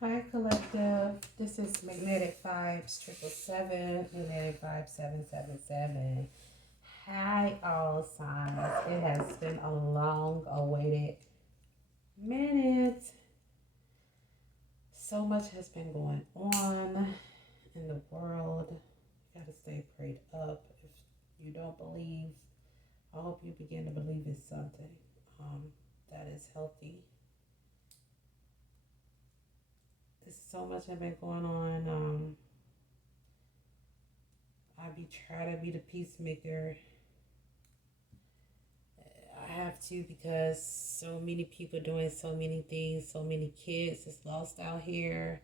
Hi, collective. This is Magnetic Vibes 777, Magnetic Vibes 777. Hi, all signs. It has been a long awaited minute. So much has been going on in the world. You gotta stay prayed up. If you don't believe, I hope you begin to believe in something um, that is healthy. There's so much has been going on. I be trying to be the peacemaker. I have to because so many people doing so many things, so many kids is lost out here.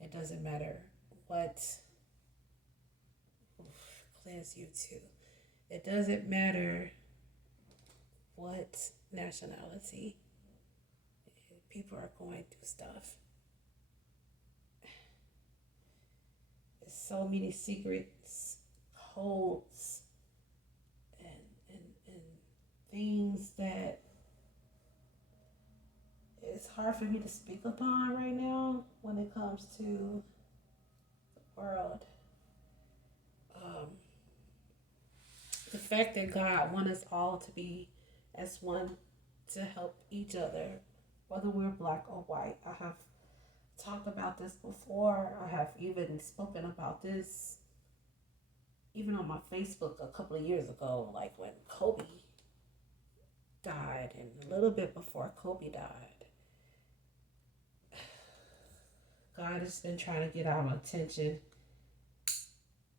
It doesn't matter what cleanse you to. It doesn't matter what nationality. People are going through stuff. There's so many secrets, codes, and things that it's hard for me to speak upon right now when it comes to the world. Um, the fact that God wants us all to be as one to help each other, whether we're black or white. I have talked about this before. I have even spoken about this even on my Facebook a couple of years ago, like when Kobe died and a little bit before Kobe died. God has been trying to get our attention.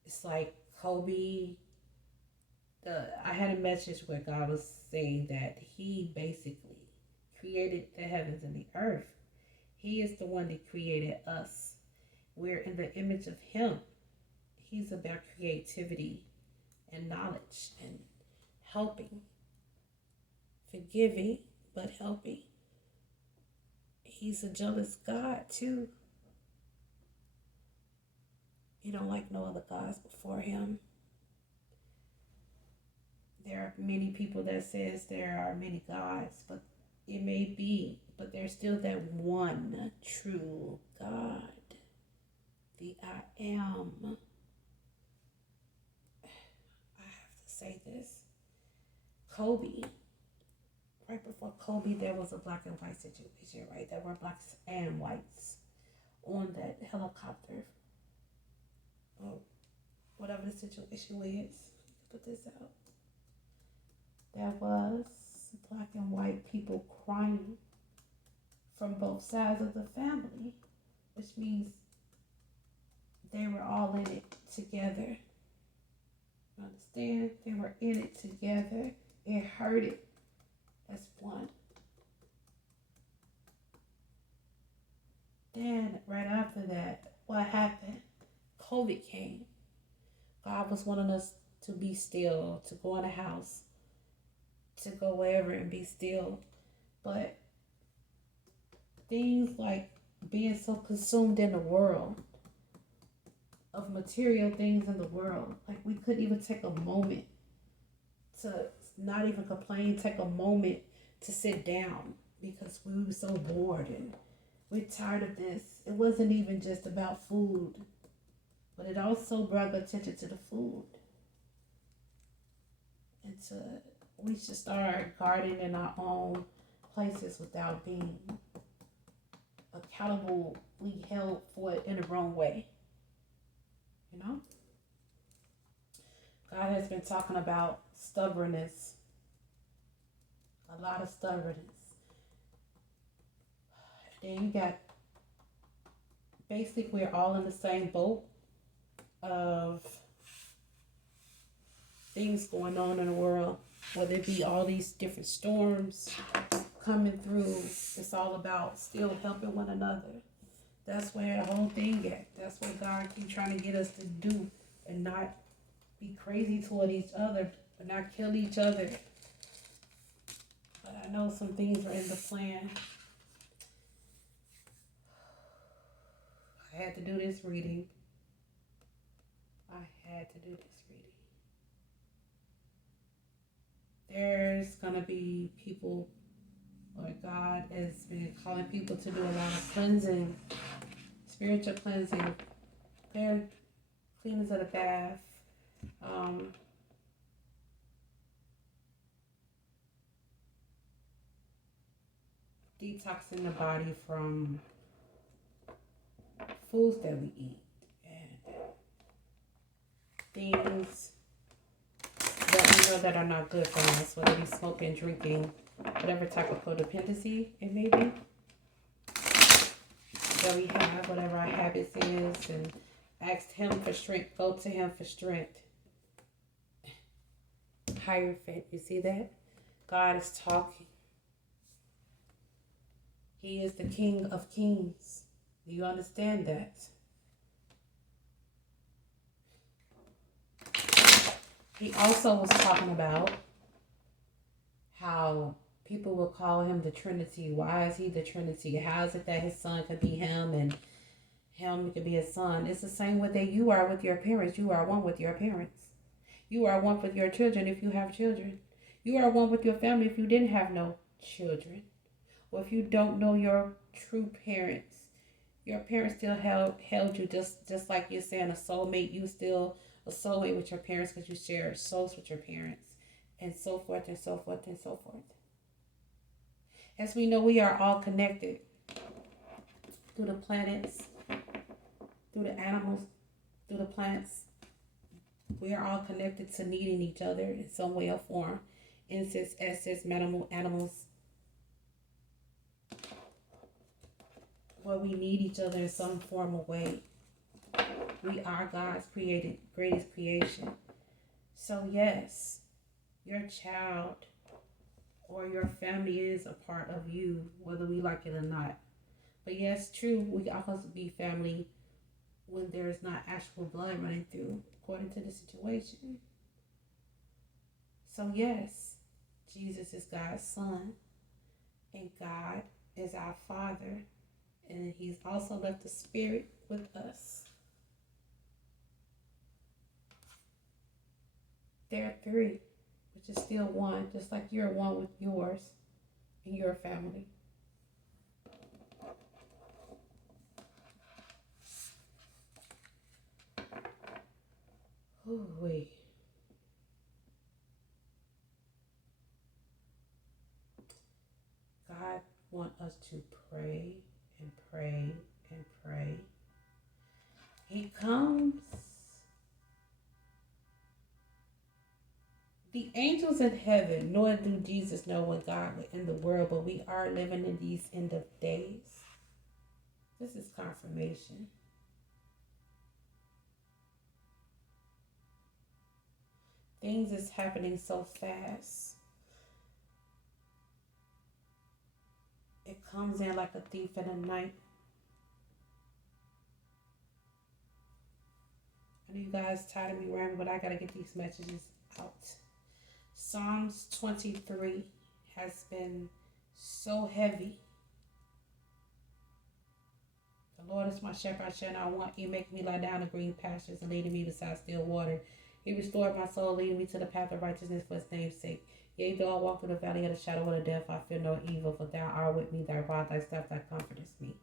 It's like Kobe. I had a message where God was saying that He basically created the heavens and the earth. He is the one that created us. We're in the image of Him. He's about creativity and knowledge and helping, forgiving, but helping. He's a jealous God too. He don't like no other gods before Him. There are many people that says there are many gods, but it may be, but there's still that one true God, the I am. I have to say this. Kobe, right before Kobe, there was a black and white situation, right? There were blacks and whites on that helicopter, or whatever the situation is. Put this out. There was black and white people crying from both sides of the family, which means they were all in it together. You understand? They were in it together. It hurted as one. Then, right after that, what happened? COVID came. God was wanting us to be still, to go in a house, to go wherever and be still. But things like being so consumed in the world, of material things in the world, like we couldn't even take a moment to not even complain, take a moment to sit down because we were so bored and we're tired of this. It wasn't even just about food, but it also brought attention to the food. And to we should start gardening in our own places without being accountably held for it in the wrong way. You know? God has been talking about stubbornness, a lot of stubbornness. Then you got basically we're all in the same boat of things going on in the world, whether it be all these different storms coming through. It's all about still helping one another. That's where the whole thing at. That's what God keeps trying to get us to do, and not be crazy toward each other, but not kill each other. But I know some things are in the plan. I had to do this reading. I had to do this reading. There's gonna be people Lord God has been calling people to do a lot of cleansing, spiritual cleansing, very cleanings of the bath, um, detoxing the body from foods that we eat and things that we know that are not good for us, whether it be smoking, drinking, whatever type of codependency it may be that we have, whatever our habits is, and ask him for strength, go to him for strength. Higher faith, you see that? God is talking. He is the King of Kings. Do you understand that? He also was talking about how people will call him the Trinity. Why is he the Trinity? How is it that his son could be him and him could be his son? It's the same way that you are with your parents. You are one with your parents. You are one with your children if you have children. You are one with your family if you didn't have no children. Or if you don't know your true parents. Your parents still held you just like you're saying a soulmate. You still a soulmate with your parents because you share souls with your parents. And so forth and so forth and so forth. As we know, we are all connected through the planets, through the animals, through the plants. We are all connected to needing each other in some way or form. Insects, essence, animals. Where we need each other in some form or way. We are God's greatest creation. So yes, your child or your family is a part of you, whether we like it or not. But yes, true, we are supposed to be family when there is not actual blood running through, according to the situation. So yes, Jesus is God's son, and God is our Father, and he's also left the Spirit with us. There are three, which is still one, just like you're one with yours and your family. Oh, wait. God wants us to pray and pray and pray. He comes. The angels in heaven, nor do Jesus know when God was in the world, but we are living in these end of days. This is confirmation. Things is happening so fast. It comes in like a thief in the night. I know you guys tired of me rambling, but I gotta get these messages out. Psalms 23 has been so heavy. The Lord is my shepherd, I shall not want. You make me lie down in green pastures and leading me beside still water. He restored my soul, leading me to the path of righteousness for his name's sake. Yea, though I walk through the valley of the shadow of death, I fear no evil, for thou art with me, thy rod, thy staff, thy comfortest me.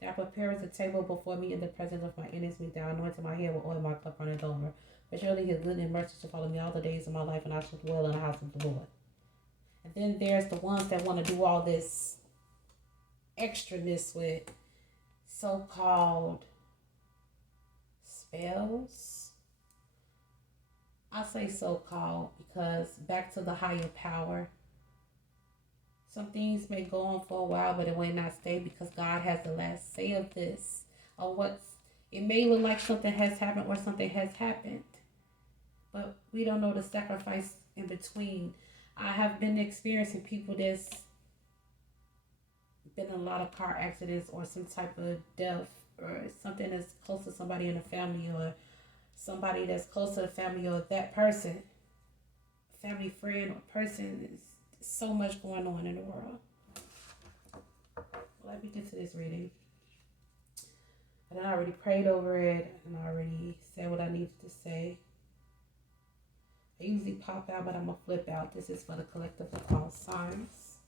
Thou preparest a table before me in the presence of my enemies, thou anointest my head with oil, my cup runneth over. But surely his goodness and mercy shall follow me all the days of my life, and I shall dwell in the house of the Lord. And then there's the ones that want to do all this extraness with so-called spells. I say so-called because back to the higher power. Some things may go on for a while, but it may not stay because God has the last say of this. Or it may look like something has happened or something has happened, but we don't know the sacrifice in between. I have been experiencing people that's been in a lot of car accidents or some type of death or something that's close to somebody in the family or somebody that's close to the family or that person, family friend or person. Is so much going on in the world. Let me get to this reading. And I already prayed over it and I already said what I needed to say. I usually pop out, but I'm going to flip out. This is for the collective of all signs.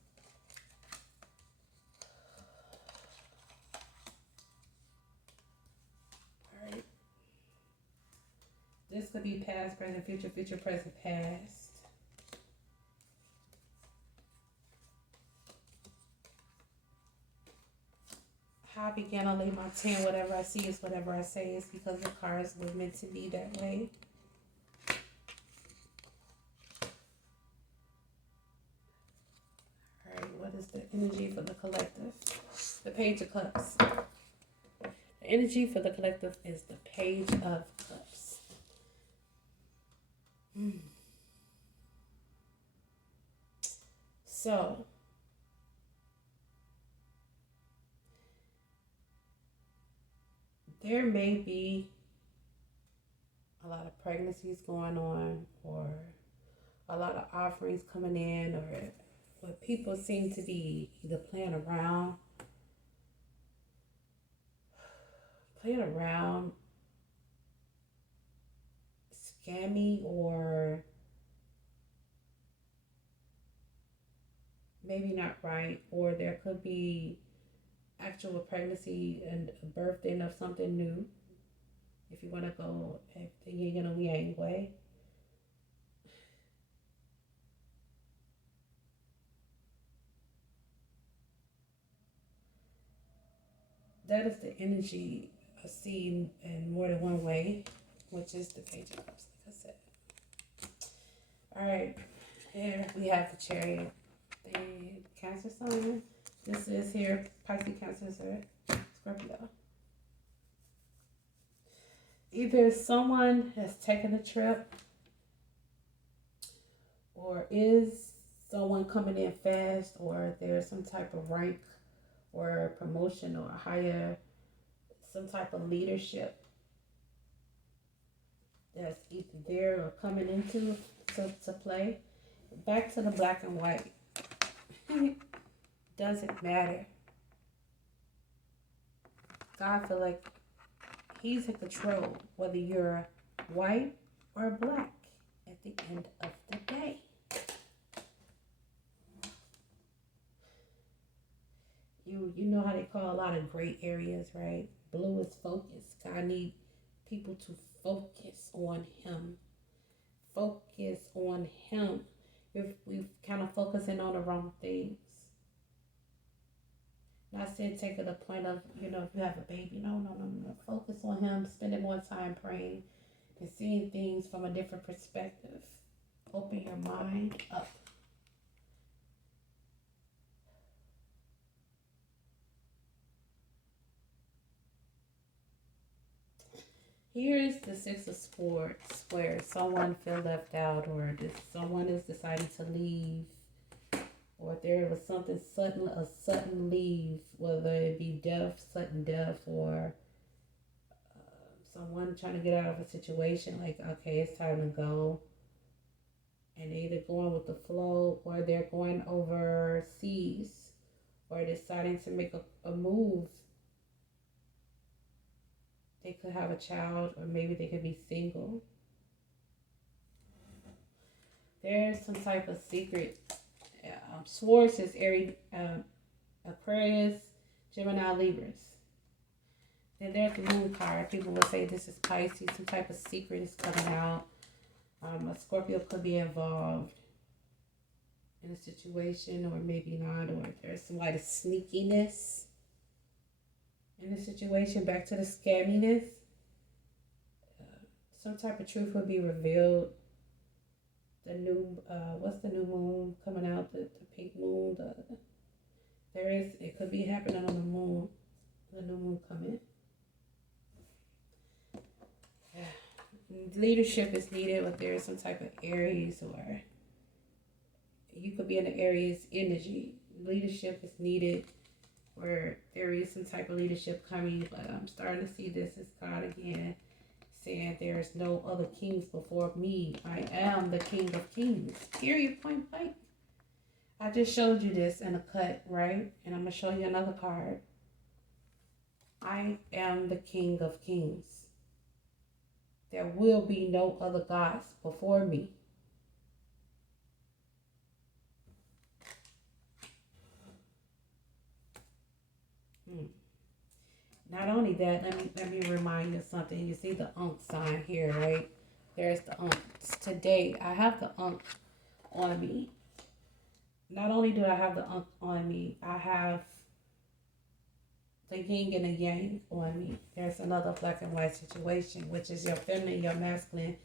could be past, present, future, future, present, past. How I began to lay my 10, whatever I see is whatever I say, is because the cards were meant to be that way. Alright, what is the energy for the collective? The Page of Cups. The energy for the collective is the Page of Cups. So, there may be a lot of pregnancies going on, or a lot of offerings coming in, or what people seem to be either playing around, scammy, or maybe not right, or there could be actual pregnancy and a birthing of something new. If you want to go the yin and yang way. That is the energy I see in more than one way, which is the Page of Cups, like I said. Alright, here we have the Chariot, the Cancer sign. This is here, Pisces, Cancer, Scorpio. Either someone has taken a trip, or is someone coming in fast, or there's some type of rank or promotion or higher, some type of leadership that's either there or coming into to play. Back to the black and white. Doesn't matter. God feel like he's in control, whether you're white or black at the end of the day. You know how they call a lot of gray areas, right? Blue is focus. God need people to focus on him. Focus on him. We've kind of focusing on the wrong things. Not saying take it to the point of, if you have a baby. No. Focus on him, spending more time praying and seeing things from a different perspective. Open your mind up. Here is the Six of Swords, where someone feel left out, or someone is deciding to leave, or if there was something sudden, a sudden leave, whether it be sudden death, or someone trying to get out of a situation, like, okay, it's time to go, and they're either going with the flow, or they're going overseas, or deciding to make a move. They could have a child, or maybe they could be single. There's some type of secret. Swords is Aries, Aquarius, Gemini, Libras. Then there's the Moon card. People will say this is Pisces. Some type of secret is coming out. A Scorpio could be involved in a situation, or maybe not. Or there's some like sneakiness in the situation. Back to the scamminess. Some type of truth will be revealed. The new, what's the new moon coming out? The pink moon. It could be happening on the moon. The new moon coming. Leadership is needed, but there is some type of Aries, or you could be in the Aries energy. Leadership is needed, where there is some type of leadership coming, but I'm starting to see this as God again saying there is no other kings before me. I am the King of Kings. Period, point blank. I just showed you this in a cut, right? And I'm going to show you another card. I am the King of Kings. There will be no other gods before me. Not only that, let me remind you of something. You see the Ankh sign here, right? There's the unks. Today, I have the unk on me. Not only do I have the unk on me, I have the yin and the yang on me. There's another black and white situation, which is your feminine, your masculine,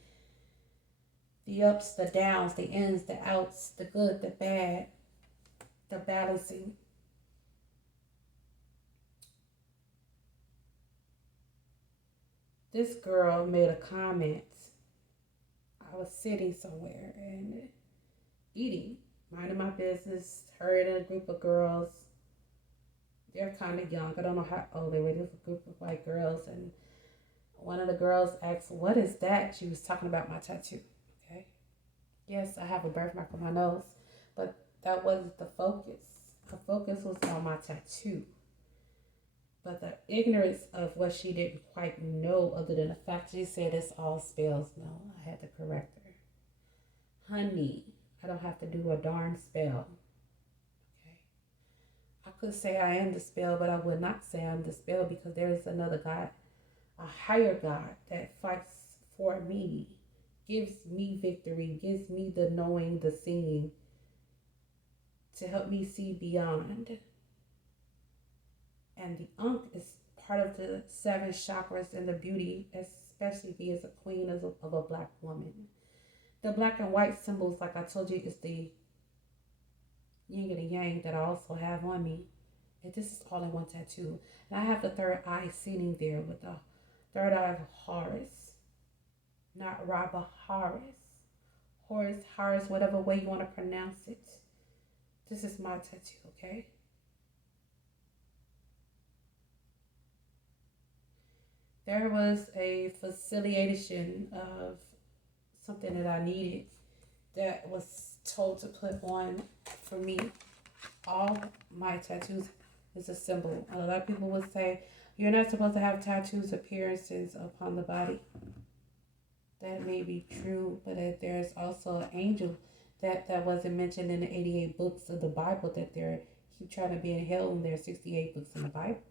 the ups, the downs, the ins, the outs, the good, the bad, the balancing. This girl made a comment. I was sitting somewhere and eating, minding my business, her and a group of girls. They're kind of young. I don't know how old they were. This was a group of white girls, and one of the girls asked, "What is that?" She was talking about my tattoo. Okay. Yes, I have a birthmark on my nose, but that wasn't the focus. The focus was on my tattoo. But the ignorance of what she didn't quite know, other than the fact she said it's all spells. No, I had to correct her. Honey, I don't have to do a darn spell. Okay. I could say I am the spell, but I would not say I'm the spell, because there is another God, a higher God, that fights for me, gives me victory, gives me the knowing, the seeing, to help me see beyond. And the unk is part of the 7 chakras and the beauty, especially if he is a queen of a black woman. The black and white symbols, like I told you, is the yin and the yang that I also have on me. And this is all in one tattoo. And I have the third eye sitting there with the third eye of Horus. Not Ra, but Horus. Horus, whatever way you want to pronounce it. This is my tattoo, okay? There was a facilitation of something that I needed that was told to put on for me. All my tattoos is a symbol. A lot of people would say, you're not supposed to have tattoos appearances upon the body. That may be true, but there's also an angel that wasn't mentioned in the 88 books of the Bible, that they're keep trying to be in hell when there's 68 books in the Bible.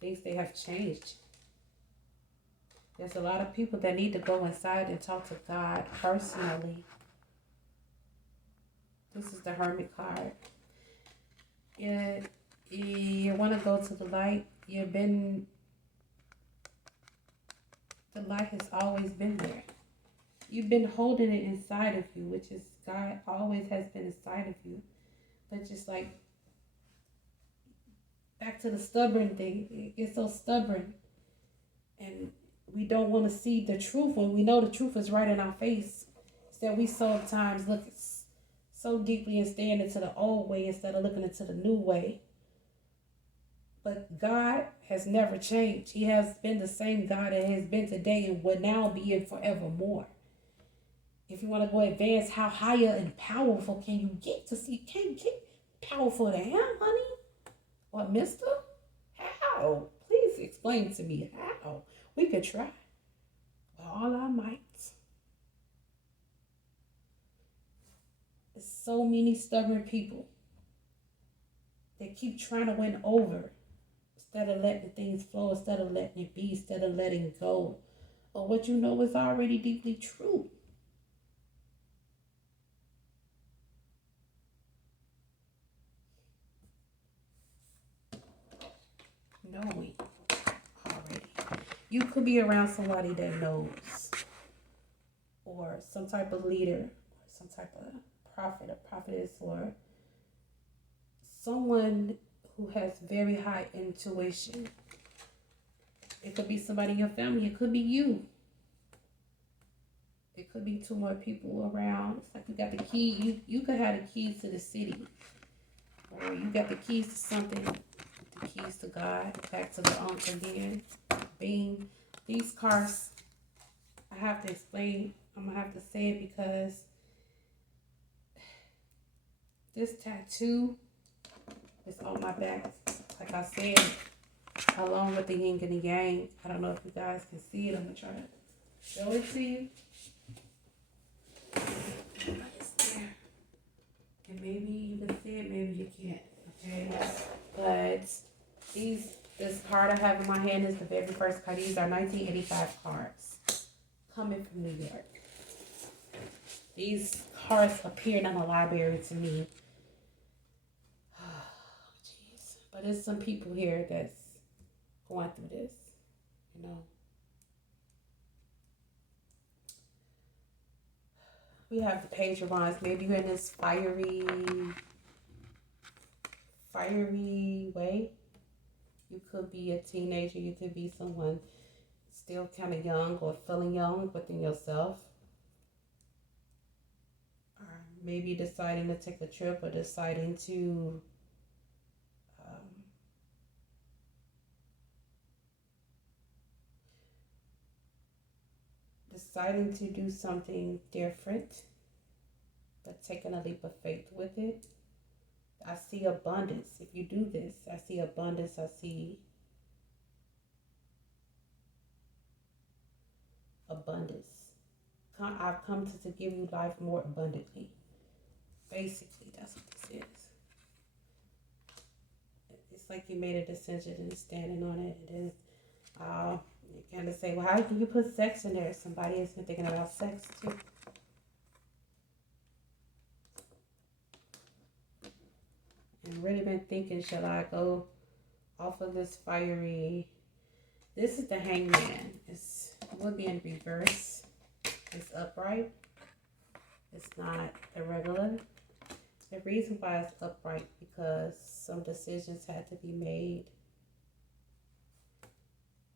Things, they have changed. There's a lot of people that need to go inside and talk to God personally. This is the Hermit card. You want to go to the light. The light has always been there. You've been holding it inside of you, which is God always has been inside of you. But just like, back to the stubborn thing, it's so stubborn. And we don't want to see the truth when we know the truth is right in our face. It's that we sometimes look so deeply and stand into the old way instead of looking into the new way. But God has never changed. He has been the same God that has been today and will now be and forevermore. If you want to go advance, how higher and powerful can you get to see? Can you get powerful than him, honey? Or mister? How? Please explain to me how. We could try with all our might. There's so many stubborn people that keep trying to win over instead of letting things flow, instead of letting it be, instead of letting go of what you know is already deeply true. Knowing already. You could be around somebody that knows, or some type of leader, or some type of prophet or prophetess, or someone who has very high intuition. It could be somebody in your family. It could be you. It could be 2 more people around. It's like you got the key. You could have the keys to the city, or you got the keys to something. The keys to God. Back to the Ankh again. Being these cards, I have to explain. I'm gonna have to say it because this tattoo is on my back. Like I said, along with the yin and the yang. I don't know if you guys can see it. I'm gonna try to show it to you. It's there. And maybe you can see it, maybe you can't. Okay. But this card I have in my hand is the very first card. These are 1985 cards coming from New York. These cards appeared in the library to me. Jeez. But there's some people here that's going through this, you know. We have the Page of Wands. Maybe you're in this fiery way. You could be a teenager. You could be someone still kind of young or feeling young within yourself. Or maybe deciding to take a trip or deciding to do something different, but taking a leap of faith with it. I see abundance. If you do this, I see abundance. I see abundance. I've come to give you life more abundantly. Basically, that's what this is. It's like you made a decision and standing on it. It is. You kind of say, well, how can you put sex in there? Somebody has been thinking about sex too. And really been thinking, shall I go off of this fiery? This is the Hangman. It will be in reverse. It's upright. It's not irregular. The reason why it's upright because some decisions had to be made.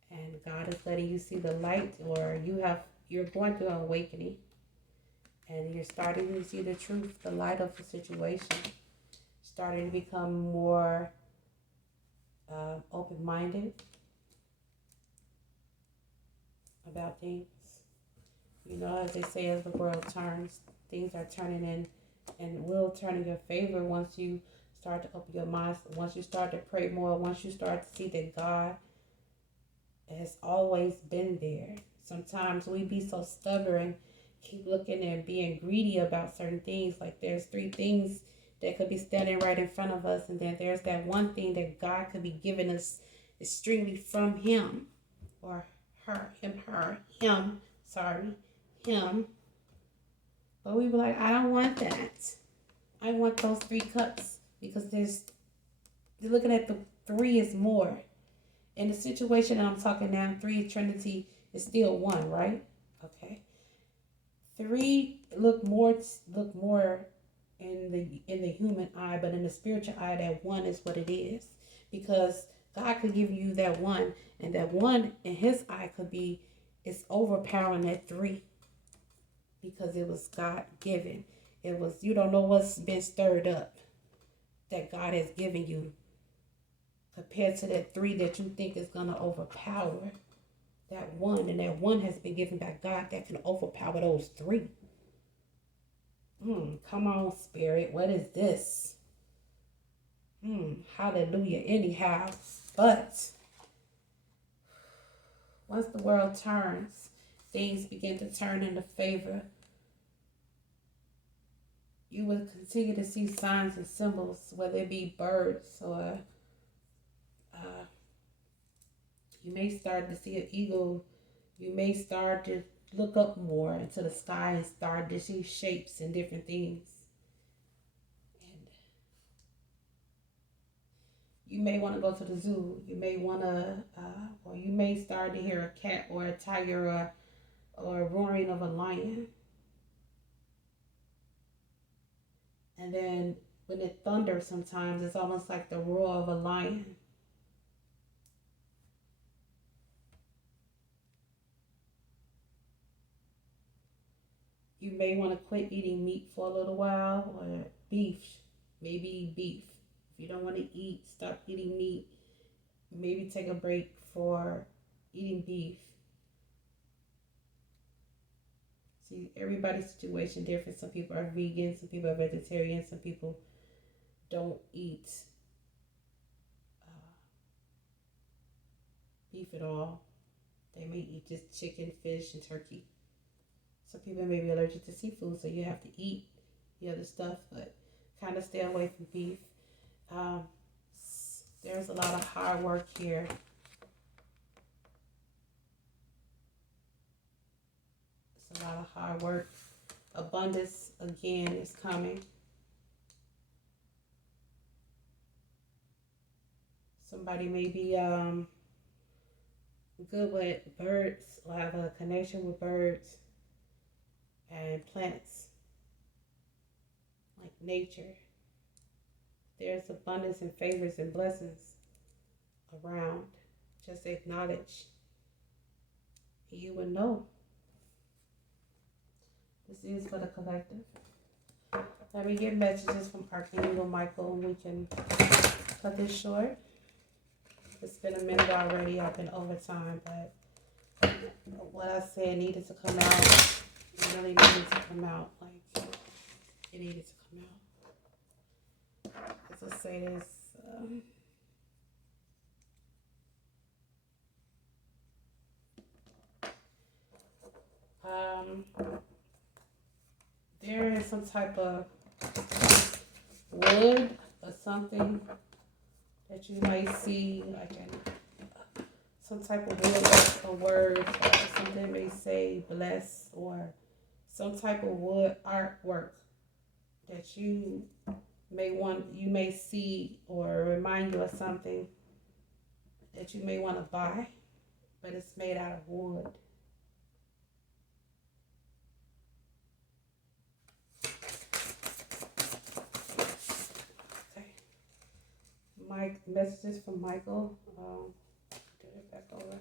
And God is letting you see the light, or you're going through an awakening. And you're starting to see the truth, the light of the situation. Starting to become more open-minded about things. You know, as they say, as the world turns, things are turning in and will turn in your favor once you start to open your mind, once you start to pray more, once you start to see that God has always been there. Sometimes we be so stubborn, keep looking and being greedy about certain things. Like there's 3 things that could be standing right in front of us, and then there's that one thing that God could be giving us extremely from him or her, him. But we be like, I don't want that. I want those 3 cups because you're looking at the 3 is more. In the situation that I'm talking now, 3 Trinity is still 1, right? Okay. 3 look more in the human eye, but in the spiritual eye, that 1 is what it is. Because God could give you that 1, and that 1 in his eye it's overpowering that 3. Because it was God given. It was, you don't know what's been stirred up that God has given you compared to that 3 that you think is going to overpower that 1. And that 1 has been given by God that can overpower those 3. Come on, Spirit. What is this? Hallelujah. Anyhow, but once the world turns, things begin to turn into favor. You will continue to see signs and symbols, whether it be birds or you may start to see an eagle. You may start to look up more into the sky and start to see shapes and different things. And you may want to go to the zoo. You may want to, or you may start to hear a cat or a tiger or a roaring of a lion. And then when it thunders sometimes, it's almost like the roar of a lion. You may want to quit eating meat for a little while, or beef, maybe beef. If you don't want to stop eating meat, maybe take a break for eating beef. See, everybody's situation different. Some people are vegan, some people are vegetarian, some people don't eat beef at all. They may eat just chicken, fish, and turkey. Some people may be allergic to seafood, so you have to eat the other stuff, but kind of stay away from beef. There's a lot of hard work here. It's a lot of hard work, abundance again is coming. Somebody may be good with birds or have a connection with birds and plants, like nature. There's abundance and favors and blessings around. Just acknowledge. You will know. This is for the collective. Let me get messages from Archangel Michael and we can cut this short. It's been a minute already. I've been over time, but what I said needed to come out. It really needed to come out. Like, it needed to come out. Let's say this. There is some type of wood or something that you might see, like in some type of wood, a word, or something may say bless, or some type of wood artwork that you may see or remind you of something that you may want to buy, but it's made out of wood. Mike, messages from Michael. Do it back over.